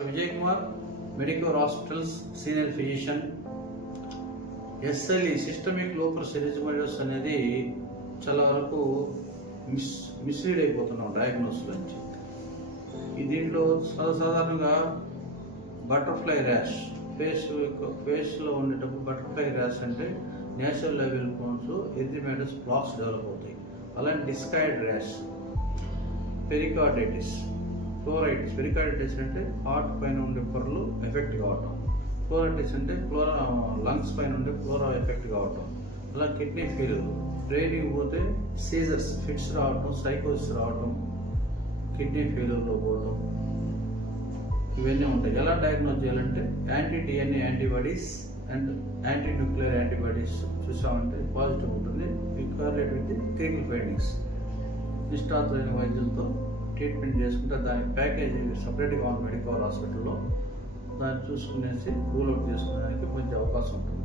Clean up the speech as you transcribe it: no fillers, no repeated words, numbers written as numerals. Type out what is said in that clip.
Vijay Kumar, Medicare Hospitals Senior Physician. SLE Systemic Lupus Erythematosus అనేది చాలా వరకు mislead అయిపోతున్నాం డయాగ్నోసిస్ నుంచి. దీంట్లో సాధారణంగా బటర్ఫ్లై ర్యాష్ ఫేస్లో ఉండేటప్పుడు బటర్ఫ్లై ర్యాష్ అంటే natural level phones erythematous blocks develop అవుతాయి. అలాంటి డిస్కాయిడ్ ర్యాష్, పెరికార్డైటిస్, ఫ్లోరైటిస్. పెరికార్డైటిస్ అంటే హార్ట్ పైన ఉండే పొరలు ఎఫెక్ట్ కావటం, ఫ్లోరైటిస్ అంటే లంగ్స్ పైన ఉండే ఫ్లోరా ఎఫెక్ట్ కావటం. అలా కిడ్నీ ఫెయిల్యూర్, బ్రెయిన్కి పోతే సీజర్స్, ఫిట్స్ రావటం, సైకోసిస్ రావటం, కిడ్నీ ఫెయిల్యూర్లో పోవడం, ఇవన్నీ ఉంటాయి. ఎలా డయాగ్నోజ్ చేయాలంటే anti DNA antibodies and anti nuclear antibodies చూసామంటే పాజిటివ్ ఉంటుంది. Correlate with clinical findings. నిష్ఠాతులైన వైద్యులతో treatment చేసుకుంటే దానికి ప్యాకేజీ సపరేట్గా ఉంది మెడికల్ హాస్పిటల్లో. దాన్ని చూసుకునేసి రూల్ అవుట్ చేసుకోవడానికి మంచి అవకాశం ఉంటుంది.